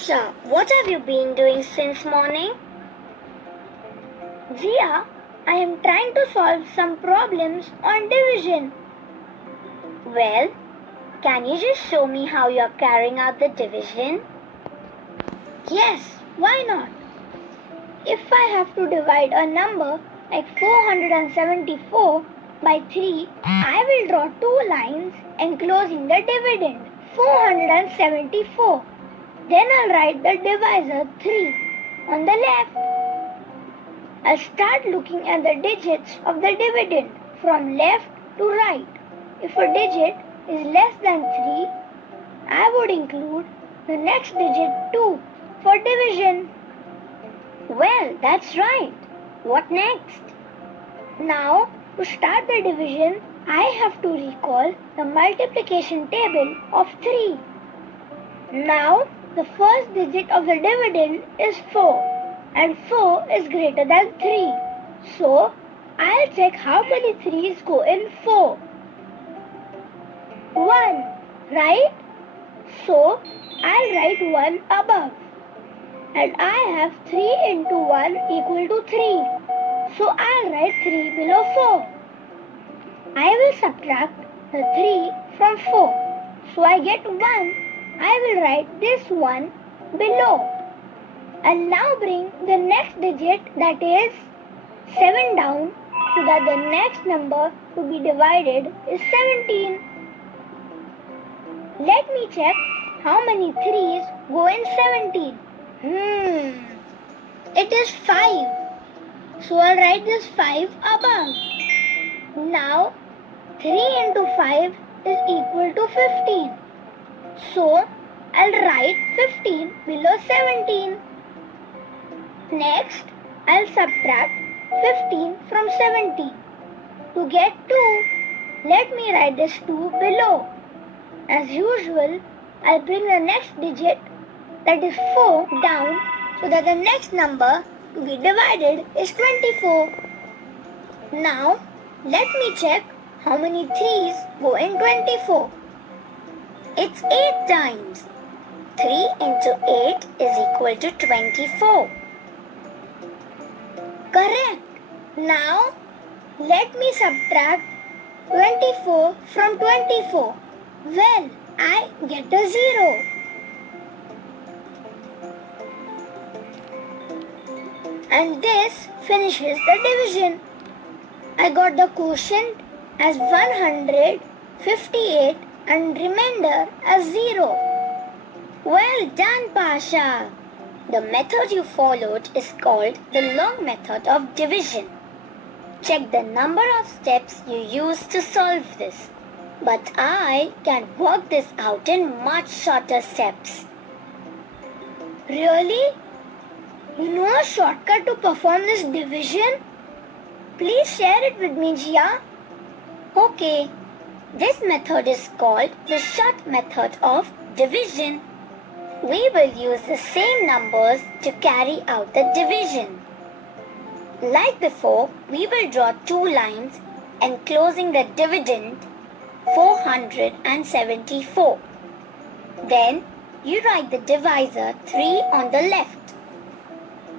Pasha, what have you been doing since morning? Zia, I am trying to solve some problems on division. Well, can you just show me how you are carrying out the division? Yes, why not? If I have to divide a number like 474 by 3, I will draw two lines enclosing the dividend 474. Then I'll write the divisor 3 on the left. I'll start looking at the digits of the dividend from left to right. If a digit is less than 3, I would include the next digit 2 for division. Well, that's right. What next? Now, to start the division, I have to recall the multiplication table of 3. Now, the first digit of the dividend is 4 and 4 is greater than 3. So, I'll check how many 3's go in 4. 1, right? So, I'll write 1 above. And I have 3 into 1 equal to 3. So, I'll write 3 below 4. I will subtract the 3 from 4. So, I get 1. I will write this 1 below. I'll now bring the next digit, that is 7, down so that the next number to be divided is 17. Let me check how many 3's go in 17. It is 5. So I'll write this 5 above. Now 3 into 5 is equal to 15. So I'll write 15 below 17. Next, I'll subtract 15 from 17. To get 2, let me write this 2 below. As usual, I'll bring the next digit, that is 4, down so that the next number to be divided is 24. Now, let me check how many 3's go in 24. It's 8 times. 3 into 8 is equal to 24. Correct. Now, let me subtract 24 from 24. Well, I get a 0. And this finishes the division. I got the quotient as 158 and remainder as 0. Well done, Pasha. The method you followed is called the long method of division. Check the number of steps you used to solve this. But I can work this out in much shorter steps. Really? You know a shortcut to perform this division? Please share it with me, Jia. Okay. This method is called the short method of division. We will use the same numbers to carry out the division. Like before, we will draw two lines enclosing the dividend 474. Then you write the divisor 3 on the left.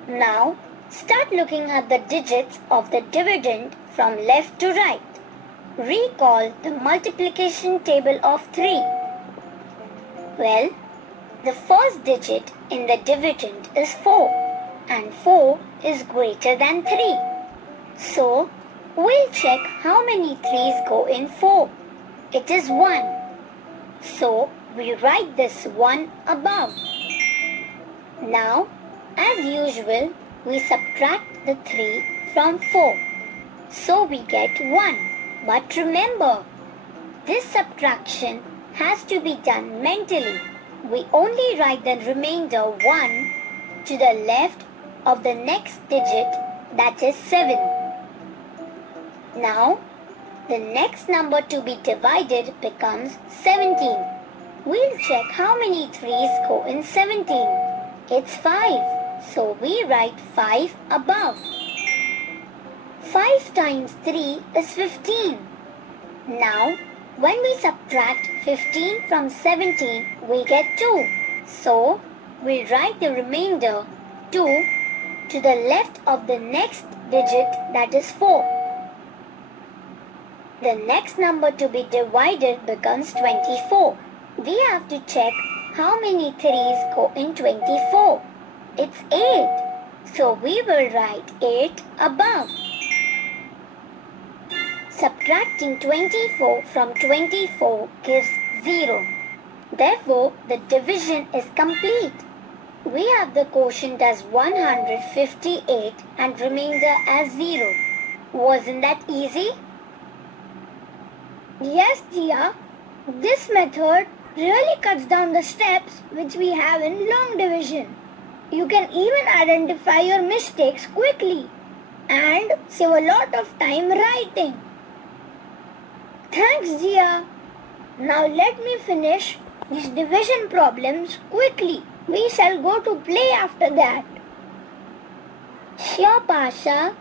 Now start looking at the digits of the dividend from left to right. Recall the multiplication table of 3. Well, the first digit in the dividend is 4 and 4 is greater than 3. So, we'll check how many 3's go in 4. It is 1. So, we write this 1 above. Now, as usual, we subtract the 3 from 4. So, we get 1. But remember, this subtraction has to be done mentally. We only write the remainder 1 to the left of the next digit, that is 7. Now, the next number to be divided becomes 17. We'll check how many 3's go in 17. It's 5. So we write 5 above. 5 times 3 is 15. Now, when we subtract 15 from 17, we get 2. So, we write the remainder 2 to the left of the next digit, that is 4. The next number to be divided becomes 24. We have to check how many 3's go in 24. It's 8. So we will write 8 above. Subtracting 24 from 24 gives 0. Therefore, the division is complete. We have the quotient as 158 and remainder as 0. Wasn't that easy? Yes, Jia. This method really cuts down the steps which we have in long division. You can even identify your mistakes quickly and save a lot of time writing. Thanks, Jia. Now let me finish these division problems quickly. We shall go to play after that. Sure, Pasha.